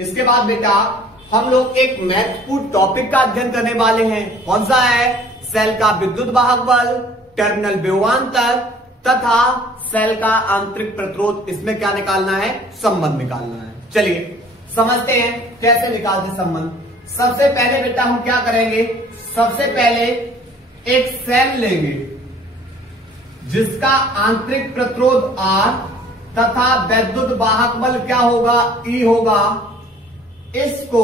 इसके बाद बेटा हम लोग एक महत्वपूर्ण टॉपिक का अध्ययन करने वाले हैं। कौन सा है? सेल का विद्युत वाहक बल, टर्मिनल विभवांतर तथा सेल का आंतरिक प्रतिरोध। इसमें क्या निकालना है? संबंध निकालना है। चलिए समझते हैं कैसे निकालते संबंध। सबसे पहले बेटा हम क्या करेंगे? सबसे पहले एक सेल लेंगे जिसका आंतरिक प्रतिरोध R तथा विद्युत वाहक बल क्या होगा? E होगा। इसको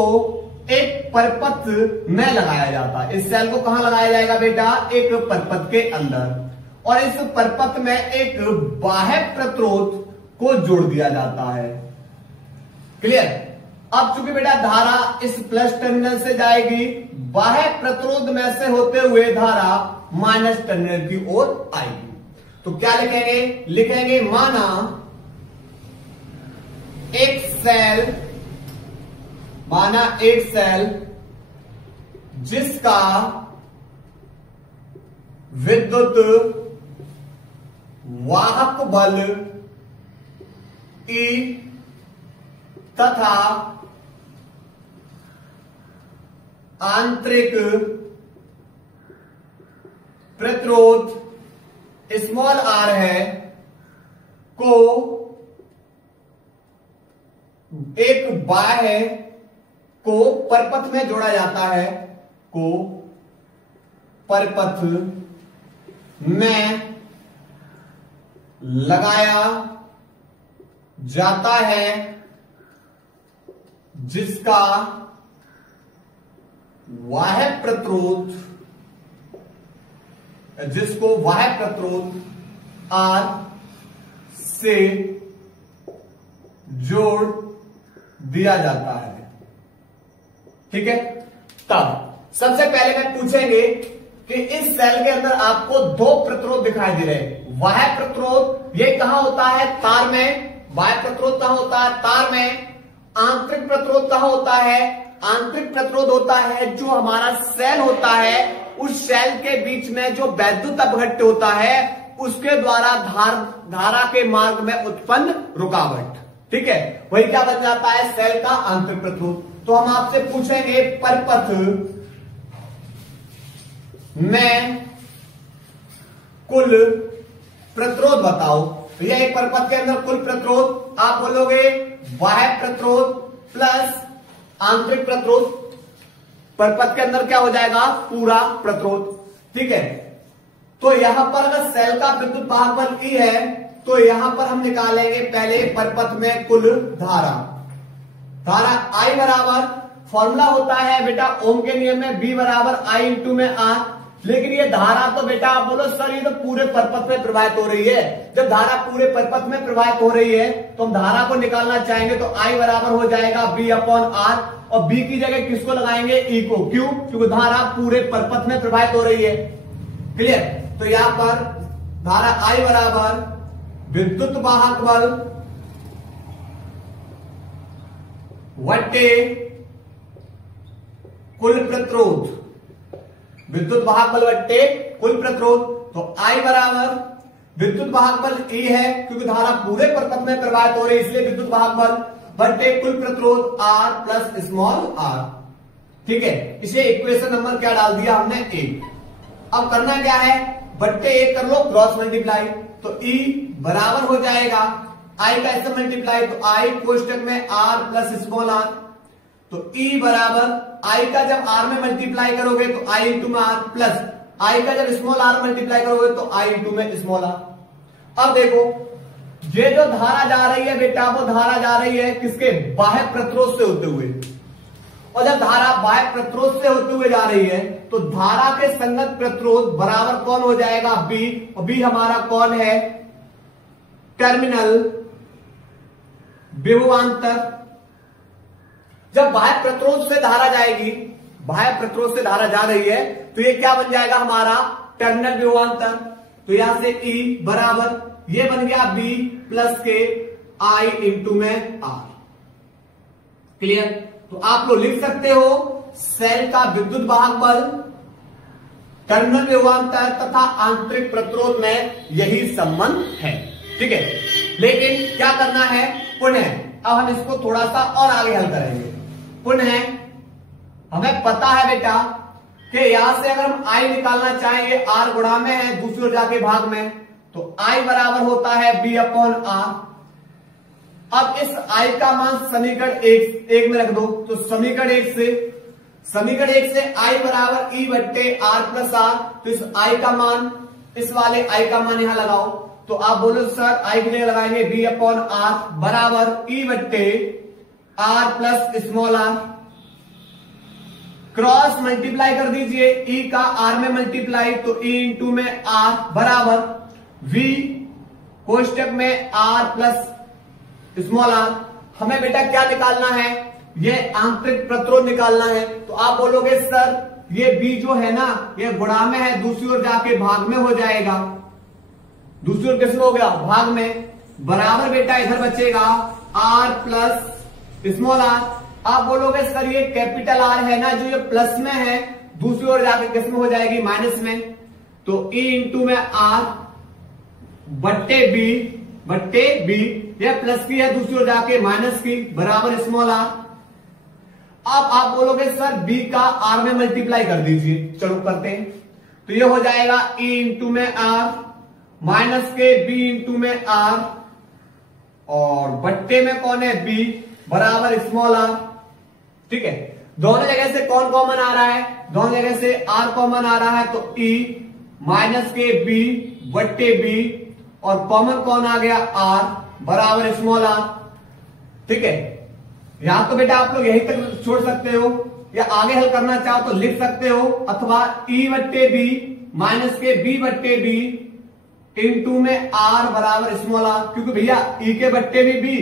एक परपथ में लगाया जाता है। इस सेल को कहां लगाया जाएगा बेटा? एक परपथ के अंदर, और इस परपथ में एक बाह्य प्रतिरोध को जोड़ दिया जाता है। क्लियर? अब चूंकि बेटा धारा इस प्लस टर्मिनल से जाएगी, बाह्य प्रतिरोध में से होते हुए धारा माइनस टर्मिनल की ओर आएगी। तो क्या लिखेंगे? लिखेंगे माना एक सेल जिसका विद्युत वाहक बल E तथा आंतरिक प्रतिरोध स्मॉल r है, को एक बाह्य को परपथ में जोड़ा जाता है, को परपथ में लगाया जाता है, जिसका बाह्य प्रतिरोध R से जोड़ दिया जाता है। ठीक है? तब सबसे पहले मैं पूछेंगे कि इस सेल के अंदर आपको दो प्रतिरोध दिखाई दे रहे हैं। बाह्य प्रतिरोध ये कहां होता है? तार में। बाह्य प्रतिरोध कहां होता है? तार में। आंतरिक प्रतिरोध कहां होता है? आंतरिक प्रतिरोध होता है जो हमारा सेल होता है, उस सेल के बीच में जो वैद्युत अपघट्य होता है उसके द्वारा धारा के मार्ग में उत्पन्न रुकावट। ठीक है? वही क्या बन जाता है? सेल का आंतरिक प्रतिरोध। तो हम आपसे पूछेंगे परपथ में कुल प्रतिरोध बताओ। तो यह एक परपथ के अंदर कुल प्रतिरोध आप बोलोगे बाह्य प्रतिरोध प्लस आंतरिक प्रतिरोध। परपथ के अंदर क्या हो जाएगा? पूरा प्रतिरोध। ठीक है? तो यहां पर अगर सेल का विद्युत वाहक बल E है तो यहां पर हम निकालेंगे पहले परपथ में कुल धारा। I बराबर फॉर्मूला होता है बेटा ओम के नियम में B बराबर I इंटू में R। लेकिन ये धारा तो बेटा आप बोलो सर ये तो पूरे परपथ में प्रवाहित हो रही है। जब धारा पूरे परपथ में प्रवाहित हो रही है तो हम धारा को निकालना चाहेंगे तो I बराबर हो जाएगा B अपॉन R, और B की जगह किसको लगाएंगे? E को। क्यों? क्योंकि धारा पूरे परपथ में प्रवाहित हो रही है। क्लियर? तो यहां पर धारा I बराबर विद्युत वाहक बल वट्टे कुल प्रतिरोध, विद्युत वाहक बल वट्टे कुल प्रतिरोध। तो I बराबर विद्युत वाहक बल E है क्योंकि धारा पूरे परपथ में प्रवाहित हो रही है, इसलिए विद्युत वाहक बल वट्टे कुल प्रतिरोध R प्लस स्मॉल r। ठीक है? इसे इक्वेशन नंबर क्या डाल दिया हमने? 1। अब करना क्या है? बट्टे 1 कर लो, क्रॉस मल्टीप्लाई। तो E बराबर हो जाएगा I का इससे मल्टीप्लाई, तो I कोष्टक में R प्लस स्मॉल r। तो E बराबर I का जब R में मल्टीप्लाई करोगे तो I इंटू में R, प्लस I का जब स्मॉल r मल्टीप्लाई करोगे तो I इंटू में स्मॉल r। अब देखो ये जो धारा जा रही है बेटा, वो धारा जा रही है किसके? बाह्य प्रतिरोध से होते हुए। और जब धारा बाह्य प्रतिरोध से होते हुए जा रही है तो धारा के संगत प्रतिरोध बराबर कौन हो जाएगा? B। और B हमारा कौन है? टर्मिनल विभवांतर। जब बाह्य प्रतिरोध से धारा जाएगी, बाह्य प्रतिरोध से धारा जा रही है तो ये क्या बन जाएगा? हमारा टर्मिनल विभवांतर। तो यहां से E बराबर ये बन गया B प्लस के I इंटू में R। क्लियर? तो आप लोग लिख सकते हो सेल का विद्युत वाहक बल, टर्मिनल विभवांतर तथा आंतरिक प्रतिरोध में यही संबंध है। ठीक है? लेकिन क्या करना है? पुनः अब हम इसको थोड़ा सा और आगे हल करेंगे। पुनः हमें पता है बेटा कि यहां से अगर हम i निकालना चाहेंगे, r गुणा में है दूसरी ओर जाके भाग में, तो i बराबर होता है b अपॉन r। अब इस i का मान समीकरण एक में रख दो, तो समीकरण एक से i बराबर e बट्टे r प्लस r, तो इस i का मान, इस वाले i का मान यहां लगाओ, तो आप बोलो सर i के लिए लगाएंगे b अपॉन r बराबर e बट्टे r plus small r। Cross multiply कर दीजिए, e का r में मल्टीप्लाई, तो e इंटू में r बराबर v कोष्टक में r प्लस स्मॉल r। हमें बेटा क्या निकालना है, ये आंतरिक प्रतिरोध निकालना है। तो आप बोलोगे सर ये b जो है ना, ये गुणा में है दूसरी ओर जाके भाग में हो जाएगा, दूसरी ओर किसमें हो गया, भाग में, बराबर बेटा इधर बचेगा r प्लस स्मॉल r। आप बोलोगे सर ये कैपिटल R है ना, जो ये प्लस में है दूसरी ओर जाके किसमें हो जाएगी, माइनस में, तो E इंटू में R बट्टे B, ये प्लस की है दूसरी ओर जाके माइनस की, बराबर स्मॉल r। अब आप बोलोगे सर B का R में मल्टीप्लाई कर दीजिए, चलो करते हैं, तो ये हो जाएगा E इंटू में R माइनस के B इंटू में R, और बट्टे में कौन है B, बराबर स्मॉल r। ठीक है, दोनों जगह से कौन कॉमन आ रहा है, दोनों जगह से r कॉमन आ रहा है, तो e माइनस के b बट्टे b, और कॉमन कौन आ गया, r बराबर स्मॉल r। ठीक है, यहां तो बेटा आप लोग यही तक छोड़ सकते हो, या आगे हल करना चाहो तो लिख सकते हो, अथवा e बट्टे b माइनस के b बट्टे b इंटू में r बराबर स्मॉल r, क्योंकि भैया e के बट्टे भी b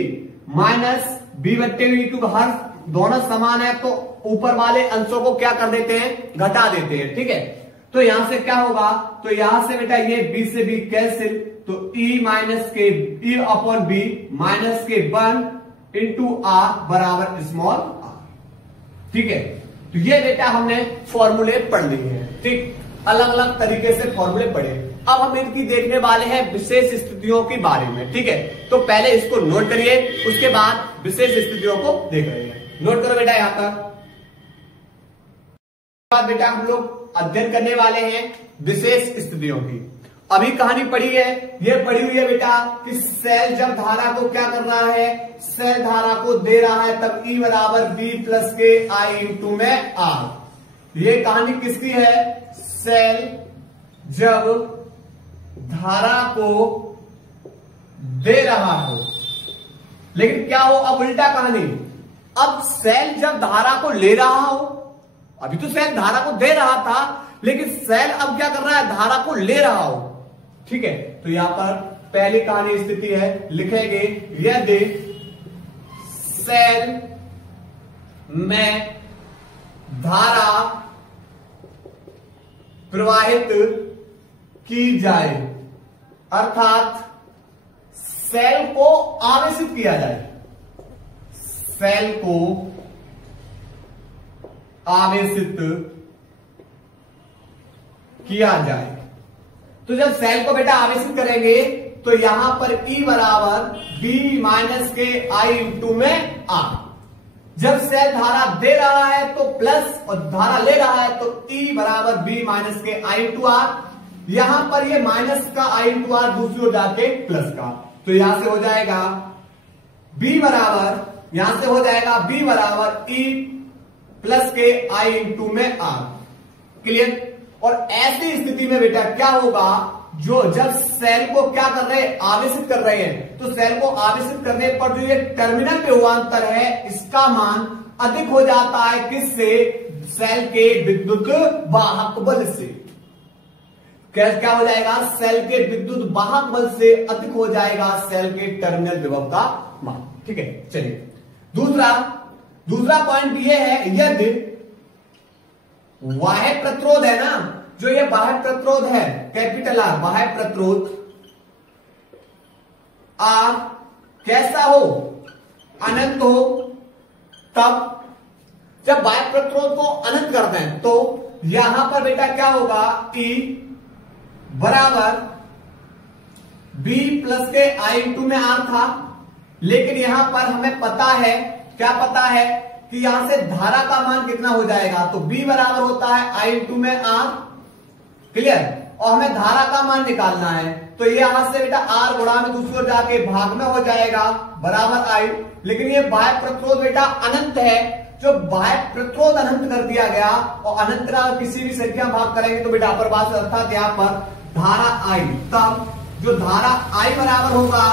माइनस b बट्टे b, क्योंकि हर दोनों समान है तो ऊपर वाले अंशों को क्या कर देते हैं, घटा देते हैं। ठीक है, तो यहां से क्या होगा, तो यहां से बेटा ये b से b कैंसिल, तो e माइनस के e अपॉन b माइनस के 1 इंटू r बराबर स्मॉल r। ठीक है, तो ये बेटा हमने फॉर्मूले पढ़ लिए हैं। ठीक, अलग अलग तरीके से फॉर्मूले पढ़े। अब हम इनकी देखने वाले हैं विशेष स्थितियों के बारे में। ठीक है, तो पहले इसको नोट करिए, उसके बाद विशेष स्थितियों को देख रहे हैं। नोट करो बेटा, यहां पर बाद बेटा हम लोग अध्ययन करने वाले हैं विशेष स्थितियों की। अभी कहानी पढ़ी है, ये पढ़ी हुई है बेटा कि सेल जब धारा को क्या कर रहा है, सेल धारा को दे रहा है, तब E बराबर B प्लस के I इंटू में R। ये कहानी किसकी है, सेल जब धारा को दे रहा हो। लेकिन क्या हो, अब उल्टा कहानी, अब सेल जब धारा को ले रहा हो, अभी तो सेल धारा को दे रहा था, लेकिन सेल अब क्या कर रहा है, धारा को ले रहा हो। ठीक है, तो यहां पर पहली कहानी स्थिति है, लिखेंगे यदि सेल में धारा प्रवाहित की जाए, अर्थात सेल को आवेशित किया जाए, सेल को आवेशित किया जाए। तो जब सेल को बेटा आवेशित करेंगे तो यहां पर E बराबर B माइनस के I इंटू में R। जब सेल धारा दे रहा है तो प्लस, और धारा ले रहा है तो E बराबर B माइनस के I इंटू R। यहां पर ये माइनस का I इंटू R दूसरी ओर जाके प्लस का, तो यहां से हो जाएगा B बराबर, यहां से हो जाएगा B बराबर E प्लस के I इंटू में R। क्लियर। और ऐसी स्थिति में बेटा क्या होगा, जो जब सेल को क्या कर रहे हैं, आवेशित कर रहे हैं, तो सेल को आवेशित करने पर जो ये टर्मिनल विभवांतर है, इसका मान अधिक हो जाता है किससे, सेल के विद्युत वाहक बल से। क्या हो जाएगा, सेल के विद्युत वाहक बल से अधिक हो जाएगा सेल के टर्मिनल विभव का मान। ठीक है, चलिए दूसरा पॉइंट ये है, यदि बाह्य प्रतिरोध है ना, जो ये बाह्य प्रतिरोध है कैपिटल R, बाह्य प्रतिरोध R कैसा हो, अनंत हो, तब जब बाह्य प्रतिरोध को अनंत करते हैं तो यहां पर बेटा क्या होगा, E बराबर B प्लस के I इंटू में R था, लेकिन यहां पर हमें पता है, क्या पता है कि यहां से धारा का मान कितना हो जाएगा, तो B बराबर होता है I इंटू में R, क्लियर। और हमें धारा का मान निकालना है, तो ये यहां से बेटा R गुणा में दूसरी ओर जाके भाग में हो जाएगा बराबर I। लेकिन ये बाह्य प्रतिरोध बेटा अनंत है, जो बाह्य प्रतिरोध अनंत कर दिया गया और अनंत का किसी भी संख्या भाग करेंगे तो बेटा अपर बात अर्थात यहां पर धारा I, तब जो धारा I बराबर होगा,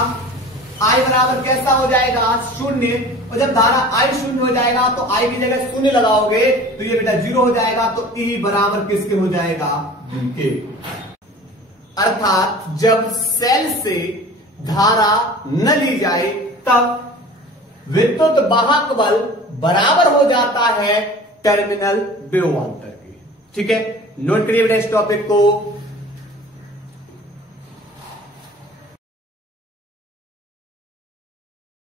I बराबर कैसा हो जाएगा, शून्य। और जब धारा I शून्य हो जाएगा तो I की जगह शून्य लगाओगे तो ये बेटा 0 हो जाएगा, तो E बराबर किसके हो जाएगा, B के। अर्थात जब सेल से धारा न ली जाए तब विद्युत वाहक बल बराबर हो जाता है टर्मिनल विभवांतर के। ठीक है, नोट करिए बेटा इस टॉपिक को।